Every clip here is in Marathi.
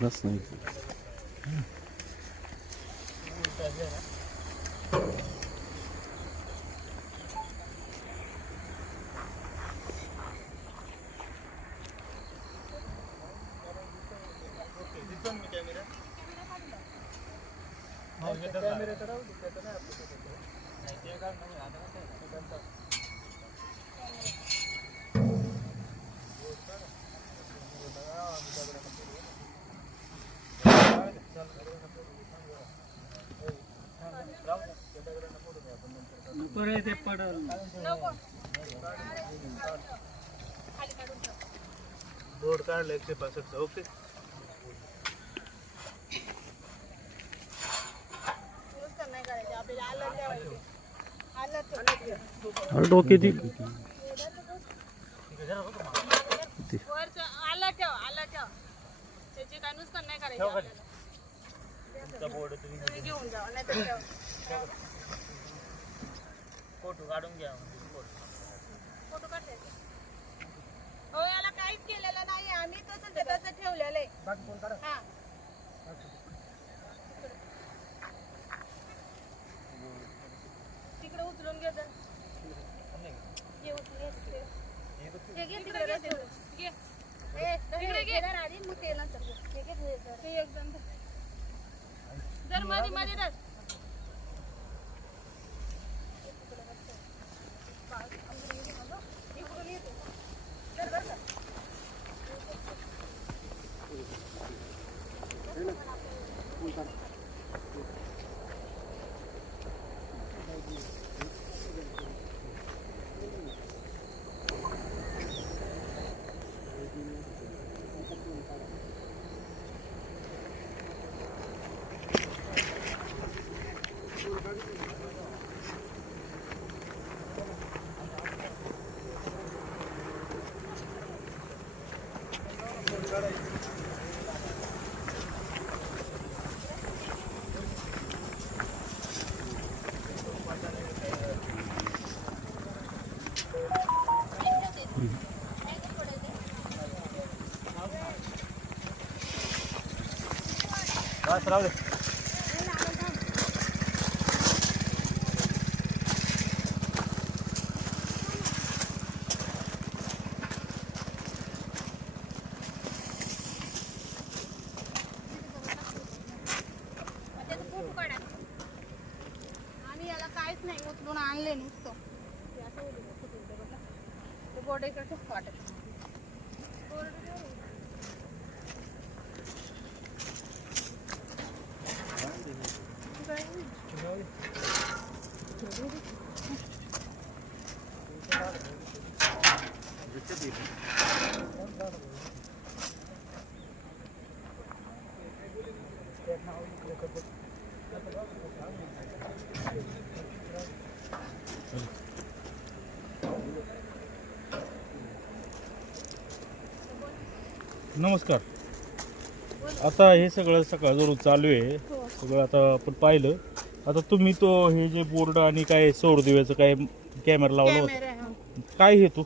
Nasıl? रस नाही बोर्ड काढलं एकशे पासष्ट ओके. डोके ती आलं ठेव आलं ठेव. त्याची काय नुकसान नाही करायचं आपल्याला. तुम्ही घेऊन जा नाही. फोटो काढून घ्या फोटो काढते हो याला काहीच केलेलं नाही आम्ही तसं ते तसं ठेवलेलं आहे हा तिकडे उचलून घे जरा. घे उचलून घे तिकडे. घे, घे, तिकडे घे तेवढं. घे. तिकडे घे. ते एक जण धर. धरमध्ये मध्ये धर बस राहू दे त्याचा फोटो काढा आणि याला काहीच नाही उचलून आणले नुसतं ते असं उभं आहे, कुठे उभं बघा. ते बोर्ड इकडे ठेव वाटत बोर्ड ठेव. नमस्कार. आता हे सगळं सकाळ जरूर चालू आहे. सगळं आता आपण पाहिलं. आता तुम्ही तो हे जे बोर्ड आणि काय सौर दिव्याचं काय कॅमेरा लावला होता? कॅमेरा हा. काय हेतू?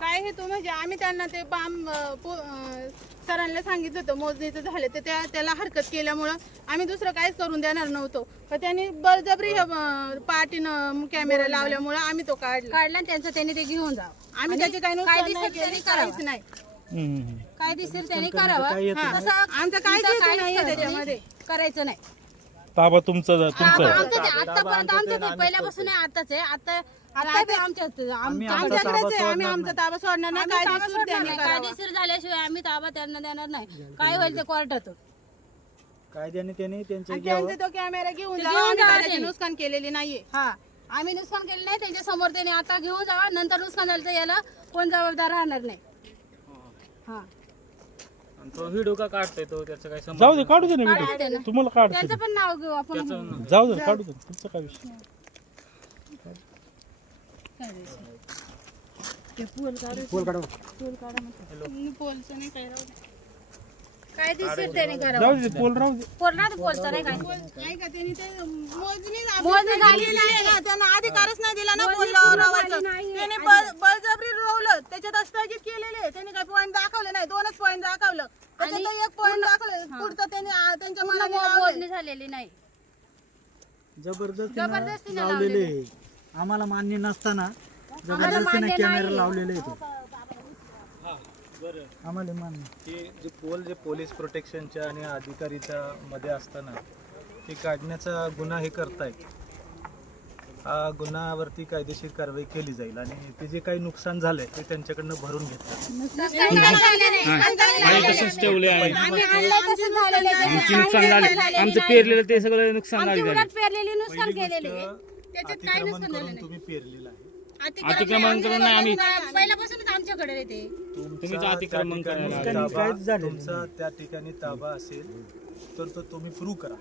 काय हे तो म्हणजे आम्ही त्यांना ते बाम अं, पो- अं, सरांना सांगितलं होतं मोजणीचं झालं तर त्या त्याला हरकत केल्यामुळं आम्ही दुसरं काहीच करून देणार नव्हतो. पण त्यांनी बळजबरी हे, अं, पाठीनं कॅमेरा लावल्यामुळं आम्ही तो काढला. काढला आणि त्यांचं त्यांनी ते घेऊन जा आम्ही त्याचे काही नुकसान कायदेशीर नाही केलं, त्यांनी करावं. काहीच नाही. हम्म, हम्म, हम्म. कायदेशीर त्यांनी करावा. हा. तसं आमचं काहीच तिथं हेतू काहीच नाहीये करायचं त्याच्यामध्ये. करायचं नाही. ताबा तुमचा तुमचा आहे. आमचं ते. आतापर्यंत आमचं ते पहिल्यापासून आहे आताच आहे. आता आता बी आमच्या आम- आमच्याकडेच आहे आम्ही आमचा ताबा सोडणार नाही आम्ही ताबा कायदेशीर सोडणार त्यांनी नाही. करावा. कायदेशीर झाल्याशिवाय आम्ही ताबा त्यांना देणार नाही. काय होईल ते कोर्टात? कायद्याने त्यांनी त्यांचे आणि त्यांचा तो कॅमेरा घेऊन ते जा घेऊन आम्ही जावा काय त्याची त्यांनी. नुकसान केलेली नाहीये. हा आम्ही नुकसान केलं नाही त्यांच्यासमोर त्यांनी आता घेऊन जावा. नंतर नुकसान झालं तर याला कोण जबाबदार राहणार नाही. हा. तो व्हिडिओ का काढतोय तो? त्याचं काय जाऊ दे काढू दे ना काढू दे व्हिडिओ ना. तुम्हाला काढतो. त्यांचं पण नाव घेऊ आपण. जाऊ दे काढू दे. तुमचा काय विषय? पोल काढू. पोलचं नाही काय राहू दे. कायदेशीर त्याने जाऊ करावं दे पोल राहू दे. कोर्टात बोलतं नाही काय ऐका त्यांनी ते मोजणी मोजणी झालेली नाही. ना त्यांना अधिकारच नाही दिला ना बोललं. त्यांनी बळ- बळजबरी रोवलं. त्याच्यात स्थगित केलेले त्यांनी काही पॉईंट दाखवले नाही. दोनच पॉईंट दाखवलं. त्याच्यात एक पॉईंट दाखवलं. पुढचं त्यांनी आ, त्यांच्या मनाने लावलंय. मोजणी झालेली नाही. जबरदस्तीनं जबरदस्तीनं लावलेले. आहे. आम्हाला मान्य नसताना जबरदस्तीने कॅमेरा. लावलेले आहेत. आम्हाला मान्य की जे पोल जे पोलीस प्रोटेक्शनच्या आणि अधिकारीच्या मध्ये असताना ते काढण्याचा गुन्हा हे करतायत. हा गुन्हावरती कायदेशीर कारवाई केली जाईल आणि ते जे काही नुकसान झालंय ते त्यांच्याकडनं भरून घेतलं. तसंच ठेवले आहे. आमची नुकसान झाले. आमचं पेरलेलं ते सगळं नुकसान आमची झाले उलट पेरलेली नुकसान केलेली आहे. अतिक्रमण करून तुम्ही पेरलेलं आहे. अतिक्रमण करून नाही आम्ही पहिल्यापासूनच आमच्याकडे तुम्हीच तुमचा अतिक्रमण त्या ठिकाणी करायला ताबा-. तुमचा त्या ठिकाणी ताबा असेल तर तो तुम्ही प्रूव्ह करा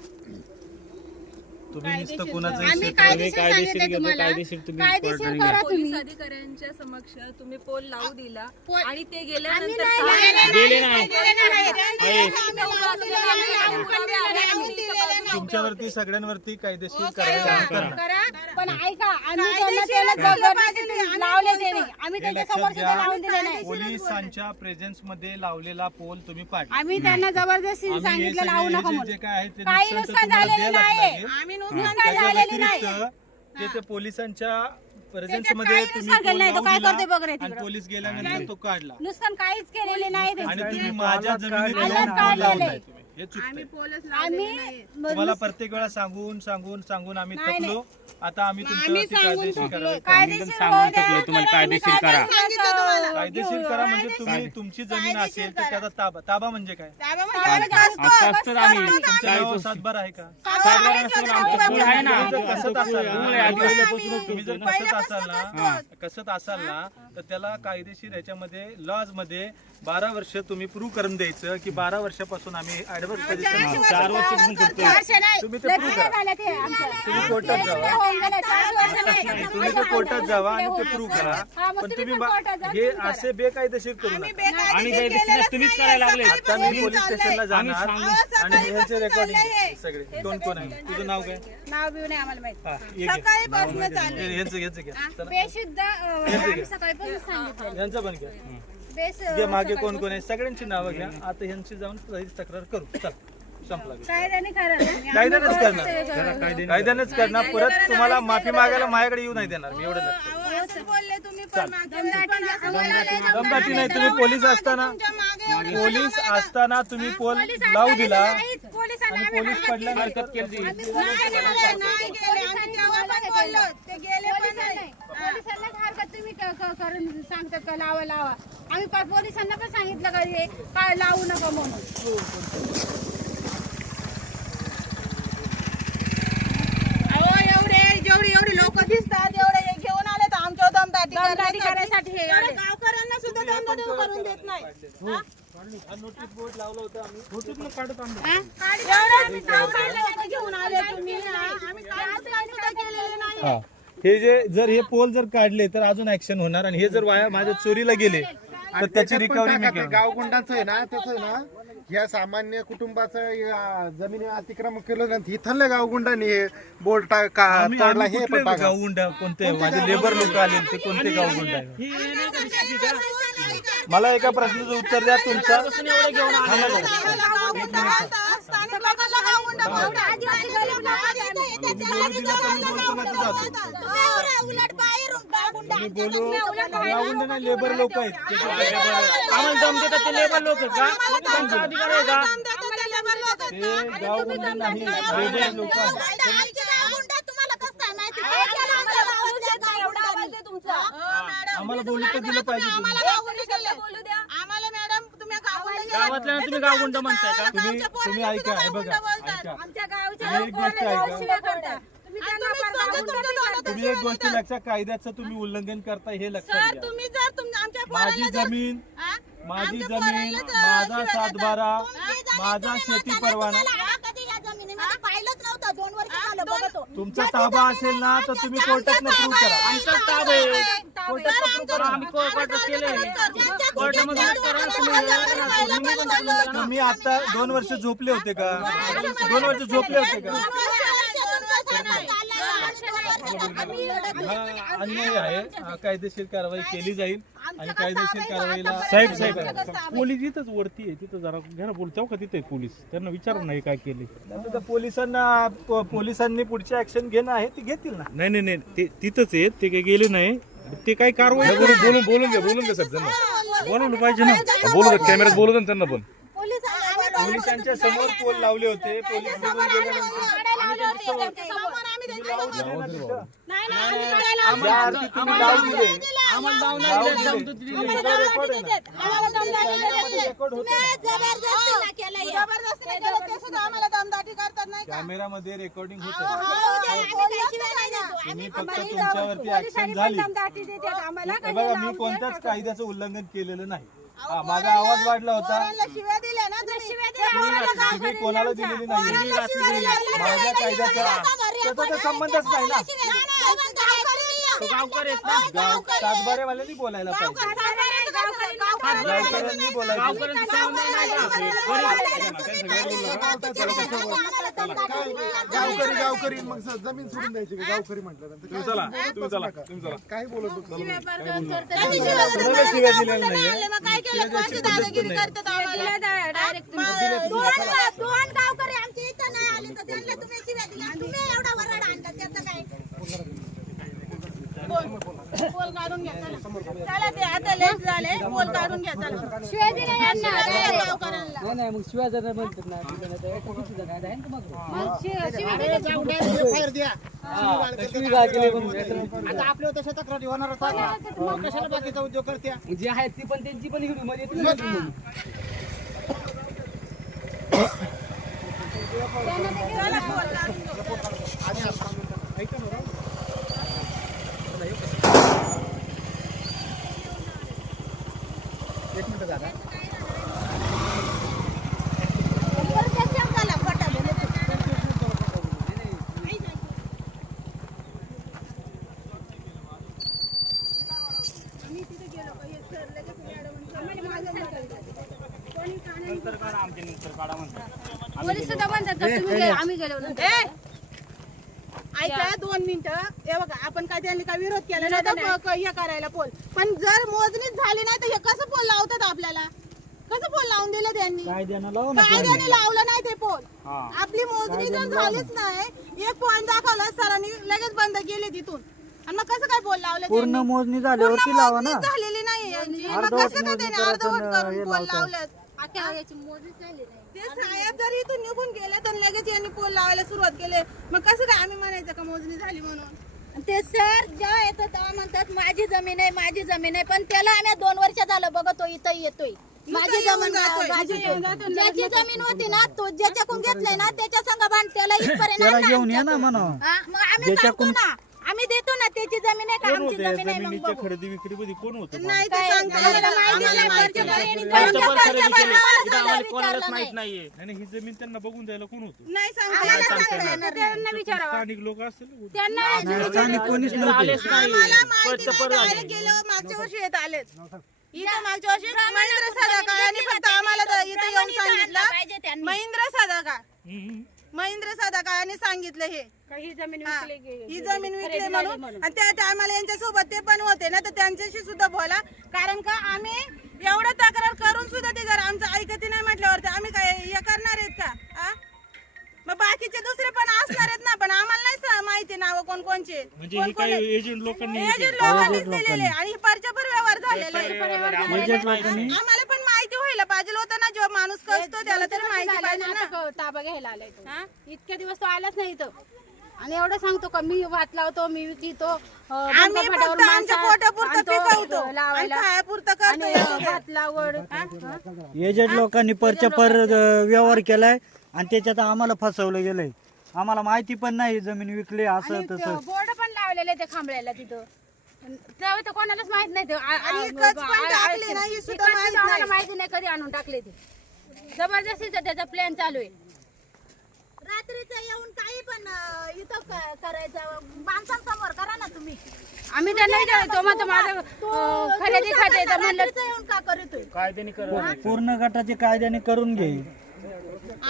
तुम्ही नुसतं कुणाचंही आम्ही क्षेत्र कायदेशीर कायदेशीर सांगितलं घेतो, तुम्हाला कायदेशीर तुम्ही कायदेशीर कोर्टाने करा पोलीस तुम्ही अधिकाऱ्यांच्या समक्ष तुम्ही पोल लावू दिला आणि ते गेल्यानंतर सहा- गेले नाही आहे. आम्ही लावून पण दिलेले तुमच्यावरती सगळ्यांवरती हो, कायदेशीर कारवाई करणार करा पण ऐका आम्ही त्यांना त्याला जबरदस्ती लावले आम्ही हे त्यांच्या लक्षात समोर सुद्धा घ्या लावून दिले नाही पोलिसांच्या प्रेझेन्समध्ये लावलेला पोल तुम्ही पाडला आम्ही त्यांना जबरदस्ती आम्ही हे सांगितलं सगळे लावू हे नका जे- म्हणून. काय आहे ते काही नुकसान तर नुकसान तुम्हाला झालेलं द्यायलाच नाहीये. लागेल. आम्ही हा, नुकसान त्याच्या झालेली व्यतिरिक्त ते ते पोलिसांच्या प्रेझेन्समध्ये काही तुम्ही नुकसान पोल केलं नाही, तो लावून काय दिला करतोय बघ रे आणि तिकडं. पोलीस गेल्यानंतर तो काढला. नुकसान काहीच केलेले नाही आणि. तुम्ही माझ्या जमिनीत आल्यात येऊन पोल काढलेलं लावलाय आहे. हे चुकतंय आम्ही तुम्हाला प्रत्येक वेळा सांगून सांगून सांगून आम्ही नाही, थकलो आता आम्ही आम्ही तुमच्यावरती सांगून कायदेशीर थकलो. करू. कायदेशीर सांगून होऊ द्या. थकलोय तुम्हाला कायदेशीर आम्ही करा. सांगितलं तुम्हाला. कायदेशीर करा म्हणजे तुम्ही तुमची जमीन असेल तर त्याचा ताबा ताबा म्हणजे काय ताबा म्हणजे आम्ही आता असतं आम्ही तुमच्या सातबार आहे का सातबारा नसेल, आमचं पूल आहे ना तुम्ही जर कसत असाल ना तुम्ही जर. कसत असाल ना कसत असाल ना तर त्याला कायदेशीर ह्याच्यामध्ये लॉजमध्ये बारा वर्ष तुम्ही प्रूव्ह करून द्यायचं की बारा वर्षापासून आम्ही पोझिशन चार वर्ष नाही. तुम्ही ते महिने करा. तुम्ही कोर्टात जावा. तुम्ही ते कोर्टात जावा आणि ते प्रूव्ह करा पण तुम्ही बा- हे. असे बेकायदेशीर करू नका आणि काही तुम्हीच. करायला लागले. सकाळी आता मी पासून पोलीस. स्टेशनला जाणार. आणि ह्यांचे रेकॉर्डिंग. सगळे कोण कोण आहे तुझं नाव काय नाव बिव नाही आम्हाला माहीत हा ये घे. सकाळीपासून चाललंय हे- ह्यांचं ह्यांचं घ्या चला बेशुद्ध अं, आम्ही सकाळीपासून ह्यांचं पण घ्या. बेस घे मागे कोण कोण आहे सगळ्यांची नावं घ्या. आता ह्यांची जाऊन तक्रार करू. चल संपला विषय. कायद्याने खरं. कायद्यानेच करणार. कायद्यानेच करणार. परत तुम्हाला माफी मागायला माझ्याकडे येऊ नाही देणार मी एवढं लक्षात ठेवा. बोलले तुम्ही पण दमदाटी नाही तुम्ही पोलीस असताना. तुमच्या मागे एवढे पोलीस असताना तुम्ही पोल लावू दिला. पोलिसांना पोलीस पडल्या हरकत केली. नाही गेले, नाही गेले. आम्ही तेव्हा पण बोललो. ते गेले पण नाही. पोलिसांना हरकत तुम्ही क- क- करून सांगता का लावा लावा. आम्ही पा- पोलिसांना पण सांगितलं का हे काय लावू नका म्हणून. अहो, एवढे जेवढे एवढे लोक दिसतात आमच्या दमदाटी दमदाटी करण्यासाठी. करायसाठी हे एवढे आले. गावकऱ्यांना सुद्धा दमदाटी करून देत नाही हा? नोटीस लावलं होतं आम्ही फोटोतनं काढत आणलं हा? एवढे आम्ही गावकऱ्यांना लोकं घेऊन आले तुम्ही हा? आम्ही काय सुद्धा केलेले नाही हा हे जे जर हे पोल जर काढले तर अजून ऍक्शन होणार आणि हे जर वाया माझ्या चोरीला गेले तर त्याची रिकव्हरी मी. गावगुंडाचं आहे ना त्याचं आहे ना या सामान्य कुटुंबाचं या जमिनी अतिक्रमण केलं ना इथल्या गावगुंडाने हे बोर्ड टा- का आम्ही तोडला आम्ही हे कुठले पण टाका. गावगुंडा कोणते? माझे लेबर लोक आले ते कोणते गावगुंड आहे? मला एका प्रश्नाचं उत्तर द्या तुमचा. गावगुंडा गावगुंडा. उलट गावगुंडा मी बोलू नाही लेबर लोक आहेत? आम्हाला दम देतात ते लेबर लोक का त्यांचा अधिकार आहे का ते लेबर लोकं. ते गावगुंड नाही लेबर लोक? हो. आम्हाला बोलू तर दिलं पाहिजे तुम्ही. आम्हाला मॅडम तुम्ही. गावातल्या तुम्ही गावगुंड म्हणताय का तुम्ही ऐका हे बघा. ऐका आमच्या गावच्या तुम्ही एक गोष्ट ऐका तुम्ही एक गोष्ट लक्षात कायद्याचं तुम्ही उल्लंघन करताय हे लक्षात सर घ्या. तुम्ही जर तुमच्या आमच्या माझी जर- जमीन हा? माझी आमच्या जमीन जर माझा शिव्या. सातबारा माझा शेती परवाना. तुम्हाला हा कधी या जमिनीमध्ये पाहिलंच नव्हतं दोन वर्ष झालं बघतो. तुमचा ताबा असेल ना तर तुम्ही कोर्टात प्रूव्ह करा. आमचा ताब आहे. कोर्टात आम्ही कोर्टात केलंय. कोर्टामध्ये करा, तुम्ही वेळेवर तुम्ही पण चालून द्या ना. तुम्ही आता दोन वर्ष झोपले होते का? दोन वर्ष झोपले होते का? हा अन्याय आहे. हा कायदेशीर कारवाई केली जाईल आणि कायदेशीर कारवाईला साहेब साहेब पोलीस इथंच वरती आहे तिथं जरा घ्या ना बोल. तेव्हा का तिथे आहे पोलीस? त्यांना विचारून नाही काय केले. आता त्या पोलिसांना प- पोलिसांनी पुढची ऍक्शन घेणं आहे ती घेतील ना? नाही नाही नाही. ते तिथंच आहेत ते काही गेले नाही. ते काय कारवाई बोलून बोलून बोलून घ्या बोलून घ्या साहेब त्यांना. बोलवलं पाहिजे ना. बोलू द्या कॅमेऱ्यात बोलू द्या ना त्यांना पण. पोलिसांच्या समोर पोल लावले होते पोलीस निघून गेल्यानंतर तुम्ही लावून दिले. आम्हाला दिले, जाऊन दिली. नाही कॅमेरामध्ये रेकॉर्डिंग होतं. हो. तुम्ही फक्त तुमच्यावरती ऍक्शन झाली हे. बघा मी कोणत्याच कायद्याचं उल्लंघन केलेलं नाही. हा माझा आवाज वाढला होता. पोरांना शिव्या दिल्या ना तुम्ही. त्या पोराला गाव तुम्ही कोणाला दिलेली नाही पोरांना शिव्या दिल्या. माझ्या कायद्याचा त्याचा तर संबंधच नाही ना. तो गावकरी आहेत ना. गाव सातबारेवाल्यांनी बोलायला पाहिजे. गावकऱ्यांनी नाही का? गावकरी गावकरी मग स- जमीन सोडून द्यायची का? गावकरी म्हटलं तुम्ही चला. तुम्ही चला. तुम्ही चला. काय बोलत होतो दोन गावकरी आमच्या इथं नाही आले तर त्यांना तुम्ही शिव्या दिल्या. तुम्ही एवढा वरड त्याचं काय? पोल काढून घ्या चला. चला ते आता लेट झाले. पोल काढून घ्या चला. शिव्या दिल्या यांना गावकऱ्यांना. नाही नाही मग शिवाय जर म्हणतात ना तिथं नाही तर एका किती जण आहेत, आहे ना मग? शिवी काय केली मग आता आपल्या तशा तक्रारी होणारच आहे ना. मग कशाला बाकीचा उद्योग करत्या? जी आहेत ती पण त्यांची पण हिडी मध्ये येतील ना ती. पोलीस सुद्धा म्हणतात का तुम्ही गे- आम्ही गेलो नंतर. ए! ऐका दोन मिनिटं. हे बघा आपण काय त्यांनी काय विरोध केला नाही तर हे करायला पोल पण जर मोजणीच झाली नाही तर हे कसं पोल लावतात आपल्याला? कसं पोल लावून दिलं त्यांनी? कायद्यानं लावू ना कायद्याने लावलं नाही ते पोल आपली मोजणी जर झालीच नाही एक पॉईंट दाखवला सरांनी लगेच बंद केले तिथून. आणि मग कसं काय पोल लावलं पूर्ण त्यांनी? मोजणी पूर्ण झाल्यावरती लावा ना. मोजणीच झालेली नाही यांची. मग अर्धवट कसं काय मोजणी त्याने करायचं अर्धवट आणि करून हे पोल लावतात. लावलं? अख्ख्या याची मोजणीच झाली नाही. ते साहेब जर इथून निघून गेले तर लगेच यांनी पोल लावायला सुरुवात केली. मग कसं काय आम्ही म्हणायचं का मोजणी झाली म्हणून? ते सर जेव्हा येतो तेव्हा म्हणतात माझी जमीन आहे माझी जमीन आहे पण त्याला आम्ही दोन वर्ष झालं बघतो इथं येतोय माझी जमीन जातोय. माझी जमीन. ज्याची जमीन होती ना तो ज्याच्याकडून घेतलंय ना त्याच्या संघ भांड त्याला इथपर्यंत घेऊन या ना आमच्याकडं. म्हणा मग आम्ही सांगतो ना आम्ही देतो ना त्याची जमीन आहे का कोण आमची होते जमीन आहे मग जमिनीच्या बघू. खरेदी विक्रीमध्ये कोण होतं नाही ते काय- सांगता आम्हाला येतं. माहिती आम्हाला नाही, माहिती वरच्या नाही. बाहेर त्यांचं वरच्या पण बाहेर खरेदी केली. आम्हाला इथं आम्हाला सांगायला कोणालाच विचारलं माहीत नाही. नाहीये नाही नाही, ही जमीन त्यांना बघून द्यायला कोण होतं नाही सांगता आम्हाला येत. सांगता येणार नाही. त्यांना विचारावं स्थानिक लोक असतील ना. त्यांना नाही, स्थानिक कोणीच इथं नव्हते आलेच नाही आम्हाला माहिती परत परत नाही आले direct गेलो मागच्या वर्षी येत इथं मागच्या वर्षी महेंद्र सदाकाळांनी फक्त आम्हाला तर इथं येऊन इथं आणलं सांगितलं पाहिजे त्यांनी. महेंद्र सदाकाळ हम्म. महेंद्र सदाकाळांनी सांगितलं हे ही जमीन हा, विकली गे- ही जमीन विकली खरेदी म्हणून झाली म्हणून. आणि त्या टायमाला यांच्या सोबत ते पण होते ना तर त्यांच्याशी सुद्धा बोला कारण का आम्ही एवढं तक्रार करून सुद्धा ते जर आमचं ऐकती नाही म्हटल्यावरती आम्ही काय हे करणार आहेत का? मग बाकीचे दुसरे पण असणार आहेत ना पण आम्हाला नाही स- माहिती नाव कोण कोणचे म्हणजे हे काय एजंट लोकांनी हे. लोकांनीच दिलेले आणि परचपर व्यवहार झालेले आहे. लोकांनी आम्हाला पाहिजे होतं ना जेव्हा माणूस कसतो त्याला तरी माहिती पाहिजे ना, ना आता क- ताबा घ्यायला आलाय तो. हा? इतके दिवस तो आलाच नाही इथं. आणि एवढं सांगतो का मी वाट लावतो मी विकितो आम्ही फक्त आमच्या पोटापुरतं पिकवतो आणि खायापुरतं करतो भात हा? एजंट लोकांनी परच्या पर अं, व्यवहार केलाय आणि त्याच्यात आम्हाला फसवलं गेलंय. आम्हाला माहिती पण नाही जमीन विकली असं आणि तसं. बोर्ड पण लावलेले ते खांबळ्याला तिथं. तेव्हा तर कोणालाच माहीत नाही ते आ- आ- आणि आ- कच पण आ- टाकली आ- ना, ही सुद्धा कच माहीत सुद्धा आम्हाला नाही. माहिती नाही कधी आणून टाकले ते. जबरदस्तीचा त्याचा प्लॅन चालू आहे. रात्रीचं येऊन काही पण अं, इथं क- करायचं माणसांसमोर करा ना तुम्ही. आम्ही त्यांना विचारलं तो म्हणतो माझं तू अं, खरेदी दिवसा खाते तर म्हणलं रात्रीचं येऊन का करतोय कायद्याने कर पूर्ण गटाचे कायद्याने करून घे.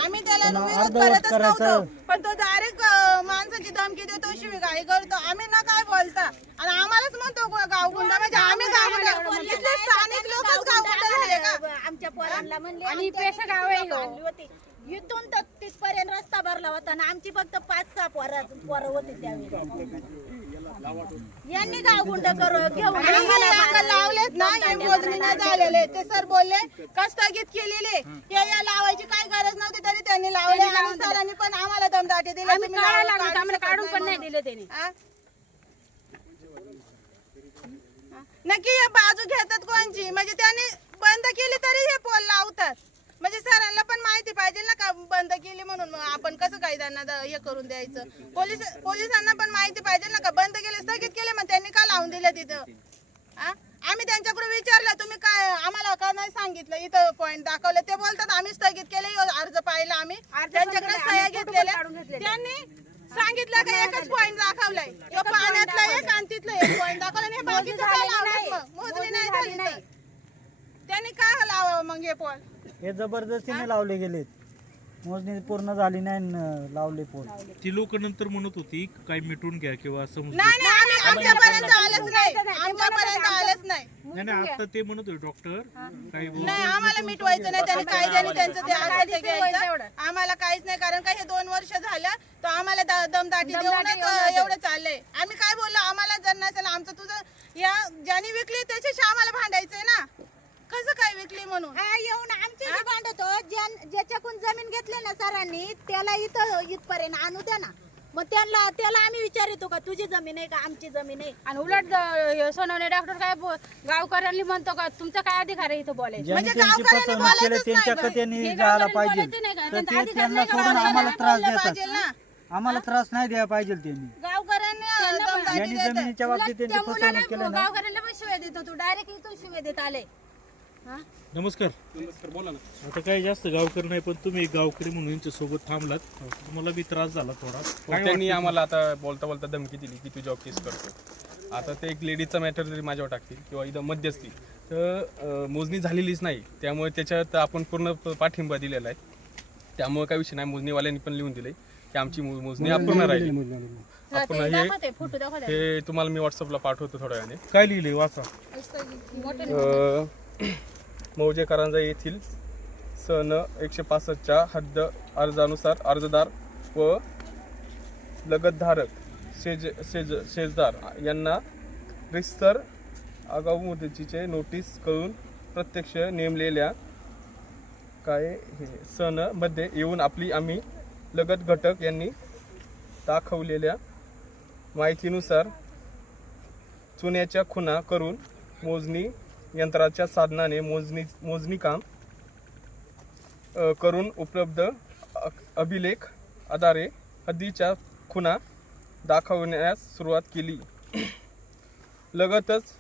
आम्ही त्याला विरोध करतच. नव्हतो. पण तो डायरेक्ट माणसाची धमकी देतो शिवीगाळी करतो. आम्ही ना काय बोलता? आणि आम्हालाच म्हणतो गावगुंडा. म्हणजे आम्ही गावगुंडा इथले स्थानिक लोकच गावगुंडा झाले का? आमच्या पोरांना म्हणले आणि पेशा गाव आहे लोकं हो. इथून तर तिथपर्यंत रस्ता भरला होता ना आमची फक्त पाच सहा पोरं पोरं होती त्यावेळी. यांनी गावगुंड करू? घेऊन आम्हाला नाका लावलेत ना हे मोजणी नाही झालेले. ते सर बोलले का स्थगित केलेले. ते या लावायची काय गरज नव्हती तरी त्यांनी लावले आणि सरांनी पण आम्हाला दमदाटी दिली. आम्ही तुम्ही काढायला लावून लागलो काढू आम्हाला शकत काढून पण नाही. दिले त्याने. आ? नक्की हे बाजू घेतात कोणची? म्हणजे त्यांनी बंद केली तरी हे पोल लावतात. म्हणजे सरांना पण माहिती पाहिजे ना का बंद केली म्हणून मग आपण कसं काय त्यांना हे करून द्यायचं? पोलीस पोलिसांना पण माहिती पाहिजे ना का बंद केले स्थगित केले मग त्यांनी का लावून दिलं तिथं? आम्ही त्यांच्याकडे विचारलं तुम्ही काय आम्हाला का नाही सांगितलं? इथं पॉईंट दाखवलं. ते बोलतात आम्ही स्थगित केले अर्ज पाहिला आम्ही. त्यांच्याकडे सह्या घेतलेल्या घेतलेले. त्यांनी सांगितलं का एकच पॉईंट दाखवलाय. पाण्यातला एक आणि तिथलं एक पॉईंट दाखवलं हे बाकीचं लावलं? मोजणी नाही झाली नाही. त्यांनी का लावावं मग हे पॉल हे जबरदस्तीने लावले गेलेत. मोजणी पूर्ण झाली नाही न लावले पोल ती लोक नंतर म्हणत होती काही मिटून घ्या किंवा समजून नाही नाही आम्ही आमच्यापर्यंत आलंच नाही. आमच्यापर्यंत आलंच नाही. नाही नाही आता ते म्हणत होते डॉक्टर काही बोल- नाही आम्हाला मिटवायचं नाही त्यांनी कायद्याने त्यांचं ते असेल ते घ्यायचं. आम्हाला काहीच नाही कारण का हे दोन वर्ष झालं तर आम्हाला द- दमदाटी देऊनच अं, एवढं चाललंय. आम्ही काय बोललो आम्हाला जर नसेल आमचं तुझं या ज्याने विकली त्याच्याशी आम्हाला भांडायचंय ना. कसं काय विकली म्हणून? हा येऊन आमच्याशी भांडतो ज्यां- ज्याच्याकडून जमीन घेतली ना सरांनी त्याला इथं इथपर्यंत आणू द्या ना. मग त्याला त्याला आम्ही विचारतो का तुझी जमीन आहे का आमची जमीन आहे? आणि उलट सोनवणे डॉक्टर काय बो- गावकऱ्यांनी म्हणतो का तुमचा काय अधिकार आहे इथं बोलायचं? ज्यांनी म्हणजे त्यांची गावकऱ्यांनी फसवणूक बोलायचंच केली नाही त्यांच्याकडे बाई. त्यांनी हे जायला गावकऱ्यांनी पाहिजे. बोलायचं नाही का? तर त्यांचा ते अधिकार त्यांना नाही का? सोडून बोलायला आम्हाला त्रास बोललं देतात. पाहिजे ना. आम्हाला त्रास नाही द्यायला पाहिजे त्यांनी. गावकऱ्यांनी अं, दमदाटी ज्यांनी देतात. जमिनीच्या बाबतीत उलट त्या त्यांची मुलाला फसवणूक केली ना. गावकऱ्यांना पण शिवाय देतो तू डायरेक्ट इथून शिवाय देत आले. नमस्कार. आता काही जास्त गावकरी नाही पण तुम्ही एक गावकरी म्हणून यांच्या सोबत थांबलात. तुम्हाला बी त्रास झाला थोडा. काय त्यांनी आम्हाला आता बोलता बोलता धमकी दिली की तू जॉब केस करतो. आता ते एक लेडीजचा मॅटर जरी माझ्यावर टाकतील किंवा इथं मध्यस्थी तर अं, मोजणी झालेलीच नाही. त्यामुळे त्याच्यात आपण पूर्ण प- पाठिंबा दिलेला आहे. त्यामुळे काही विषय नाही. मोजणीवाल्यांनी पण लिहून दिले की आमची मो- मोजणी अपूर्ण राहिली. अपूर्ण हे दाखवते फोटो दाखवते हे तुम्हाला मी व्हॉट्सअपला पाठवतो थोड्या वेळाने. काय लिहिले वाचा. अ, मौजे कारंजा येथील सन एकशे पासष्टच्या हद्द अर्जानुसार अर्जदार व लगतधारक शेज शेज शेजदार यांना रिस्तर आगाऊ मुदतीचे नोटीस कळून प्रत्यक्ष नेमलेल्या काय हे सणमध्ये येऊन आपली आम्ही लगत घटक यांनी दाखवलेल्या माहितीनुसार चुन्याच्या खुणा करून मोजणी यंत्राच्या साधनाने मोजणी मोजणी काम करून उपलब्ध अभिलेख आधारे हद्दीच्या खुणा दाखवण्यास सुरुवात केली. लगतच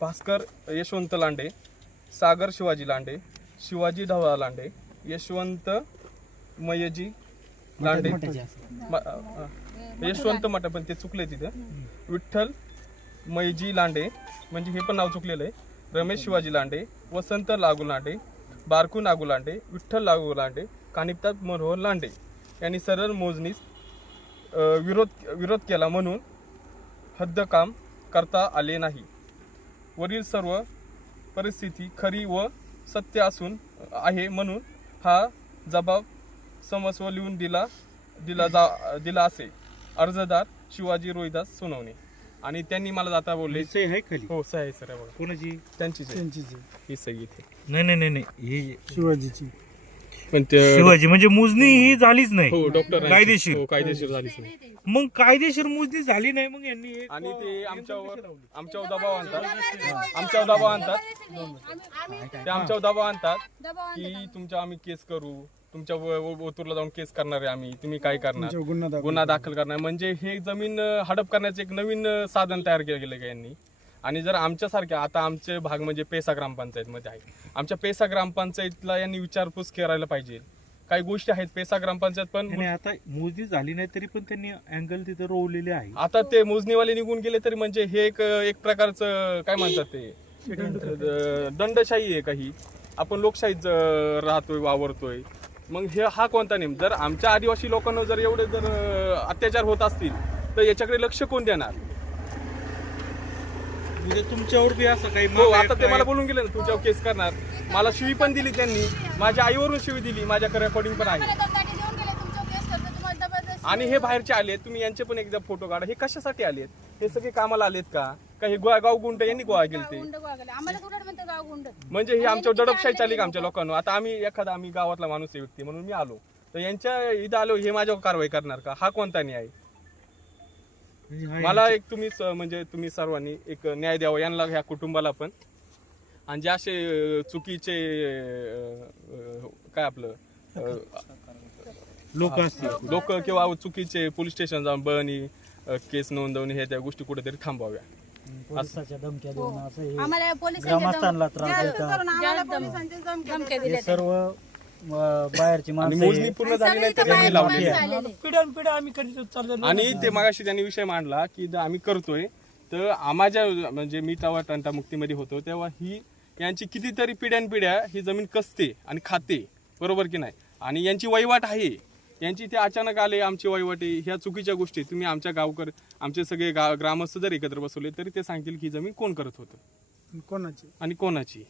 भास्कर यशवंत लांडे सागर शिवाजी लांडे शिवाजी ढवळा लांडे यशवंत मयजी लांडे यशवंत मठ पण ते चुकले तिथं. विठ्ठल मैजी लांडे म्हणजे हे पण नाव चुकलेलं आहे. रमेश शिवाजी लांडे वसंत लागू लांडे बारकू नागू लांडे विठ्ठल लागू लांडे कानिपतात मनोहर लांडे यांनी सरळ मोजणीस विरोध विरोध केला म्हणून हद्दकाम करता आले नाही. वरील सर्व परिस्थिती खरी व सत्य असून आहे म्हणून हा जबाब समस्व लिहून दिला दिला जा दिला असे. अर्जदार शिवाजी रोहिदास सोनवणे. आणि त्यांनी मला जाता बोलले. सही आहे खाली? हो सही आहे सर हे बघा. कोणाची? त्यांचीच आहे. ही सही इथे. नाही नाही नाही नाही हे शिवाजीची. पण ते शिवाजी म्हणजे मोजणी ही झालीच नाही. हो डॉक्टर कायदेशीर. हो कायदेशीर झालीच नाही. मग कायदेशीर मोजणी झाली नाही मग यांनी एक, आणि ते आमच्यावर? आमच्यावर दबाव आणतात. आमच्यावर दबाव आणतात. ते आमच्यावर दबाव आणतात की तुमच्या आम्ही केस करू. तुमच्या व- व- ओतूरला जाऊन केस करणार आहे आम्ही. तुम्ही काय करणार? गुन्हा दाखल करणार. म्हणजे हे जमीन अ, हडप करण्याचं एक नवीन अ, साधन तयार केलं गेलं का यांनी. आणि जर आमच्यासारख्या आता आमचे भाग म्हणजे पेसा ग्रामपंचायतमध्ये आहे. आमच्या पेसा ग्रामपंचायतला यांनी विचारपूस करायला पाहिजे. काही गोष्टी आहेत पेसा ग्रामपंचायत पण आणि आता मोजणी झाली नाही तरी पण त्यांनी अँगल तिथं रोवलेले आहे. आता ते मोजणीवाले निघून गेले तरी म्हणजे हे एक एक प्रकारचं काय म्हणतात ते? अं, दंडशाही आहे काही. आपण लोकशाहीत अं, राहतोय वावरतोय. मग हे हा कोणता नेम जर आमच्या आदिवासी लोकांना जर एवढे जर अत्याचार होत असतील तर याच्याकडे लक्ष कोण देणार? म्हणजे तुमच्यावर बी असं काही हो आता ते मला बोलून गेले ना तुमच्यावर केस करणार. मला शिवी पण दिली त्यांनी. माझ्या आईवरून शिवी दिली. माझ्याकडे रेकॉर्डिंग पण आहे. आणि हे बाहेरचे आलेत. तुम्ही यांचे पण एकदा फोटो काढा. हे कशासाठी आलेत? हे सगळे कामाला आलेत का? का हे गोवा गाव गुंड यांनी गोळा केलते गुंड गोळा केले. आम्हाला कुठं म्हणते गाव गुंड? म्हणजे हे आमच्या दडपशाही चालली का आमच्या लोकांना आता आम्ही एखादा आम्ही गावातला माणूस आहे व्यक्ती म्हणून मी आलो. तर यांच्या इथं आलो हे माझ्यावर कारवाई करणार का? हा कोणता न्याय? मला एक तुम्ही स- म्हणजे तुम्ही सर्वांनी एक न्याय द्यावा यांना ह्या कुटुंबाला पण. आणि जे असे अं, चुकीचे अं, अं, काय आपलं लोक असतील. लोक किंवा चुकीचे पोलीस स्टेशन जाऊन बनी केस नोंदवणे हे त्या गोष्टी कुठेतरी थांबवाव्या. पोलिसाच्या धमक्या देऊन असं हे आम्हाला ग्रामस्थांना त्रास देतात धमक्या हे दिल्या सर्व अं, बाहेरची आणि माणसं मोजणी हे पूर्ण झाली नाही तर सगळे यांनी इथं लावली बाहेर आहे. आलेले. पिढ्यान पिढ्या आम्ही करीत चाललो आणि ते मागाशी त्यांनी विषय मांडला की ज- आम्ही करतोय तर आम्हाला म्हणजे मी तेव्हा टंटा मुक्तीमध्ये होतो तेव्हा ही यांची कितीतरी पिढ्यान पिढ्या ही जमीन कसते आणि खाते बरोबर की नाही? आणि यांची वहिवाट आहे. यांची ते अचानक आले आमची वहिवाट आहे ह्या चुकीच्या गोष्टी तुम्ही आमच्या गावकर आमचे सगळे गा ग्रामस्थ जर एकत्र बसवले तरी ते सांगतील की जमीन कोण करत होतं? कोणाची? आणि कोणाची?